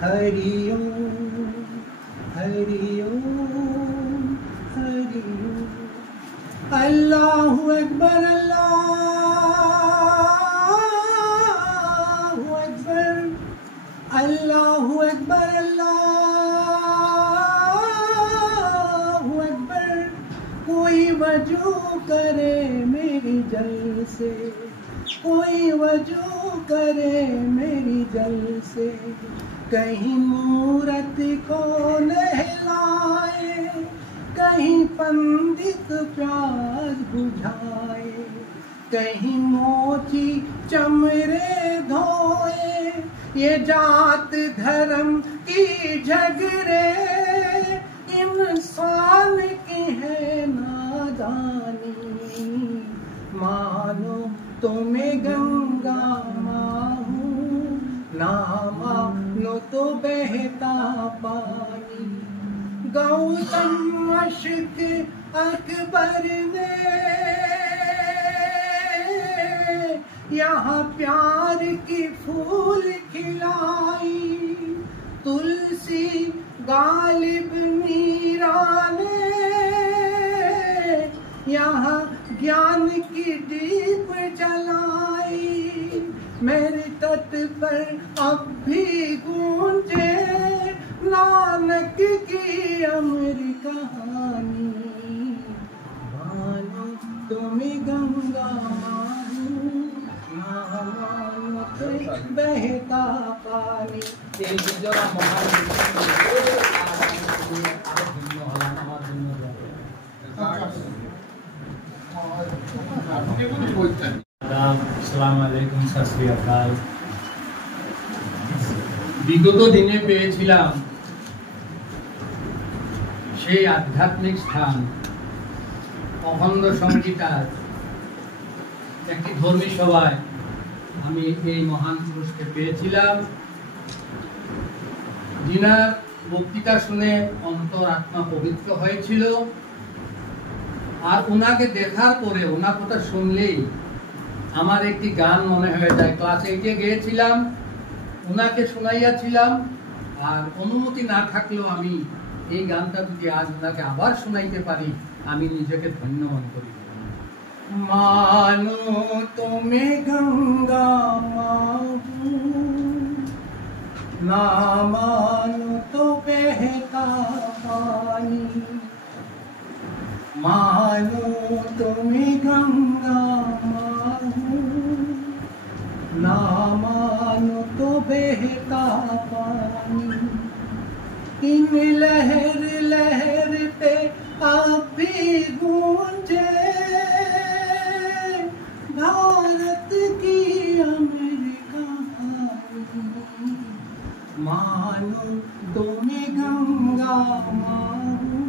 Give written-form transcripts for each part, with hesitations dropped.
हरि ओम हरि ओम हरि ओम। अल्लाहु अकबर अल्लाहु अकबर अल्लाहु अकबर अल्लाहु अकबर। कोई वजू करे मेरी जल से, कोई वजू करे मेरी जल से। कहीं मूरत को नहलाए, कहीं पंडित प्यास बुझाए, कहीं मोची चमरे धोए। ये जात धर्म की झगड़े इंसान की है नादानी। मानो तो मैं गंगा माँ हूँ, ना मानो तो बहता पानी। गौतम अशक अकबर ने यहाँ प्यार की फूल खिलाई। तुलसी गालिब मीरा ने यहाँ ज्ञान की दीप जलाई। मेरे तट पर अब भी गूंजे नानक की अमर कहानी। मानो तुम्हें गंगा मानो, ना मानो तो बहता पानी। আসসালামুআলাইকুম, সত শ্রী আকাল। বিগত দিনে পেয়েছিলাম সেই আধ্যাত্মিক স্থান অখণ্ড সংগীতার একটি ধর্মী সভায় আমি এই মহান পুরুষকে পেয়েছিলাম, যিনার বক্তৃতা শুনে অন্তর আত্মা পবিত্র হয়েছিল। আর ওনাকে দেখার পরে, ওনার কথা শুনলেই আমার একটি গান মনে হয়ে যায়। ক্লাস 8-এ গিয়েছিলাম, ওনাকে শোনাইয়াছিলাম। আর অনুমতি না থাকলেও আমি এই গানটা যদি আজ ওনাকে আবার শোনাইতে পারি, আমি নিজেকে ধন্য মনে করি। मानो तुम्हें गंगा माँ हूँ, ना मानो तो बहता पानी। मानो तुम्हें गंगा माँ हूँ, ना मानो तो बहता पानी। इन लहर लहर पे अब भी गूंजे भारत की अमर कहानी। मानो तुम्हें गंगा माँ हूँ,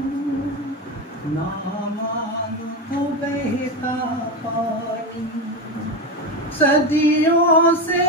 ना मानो तो बहता पानी। सदियों से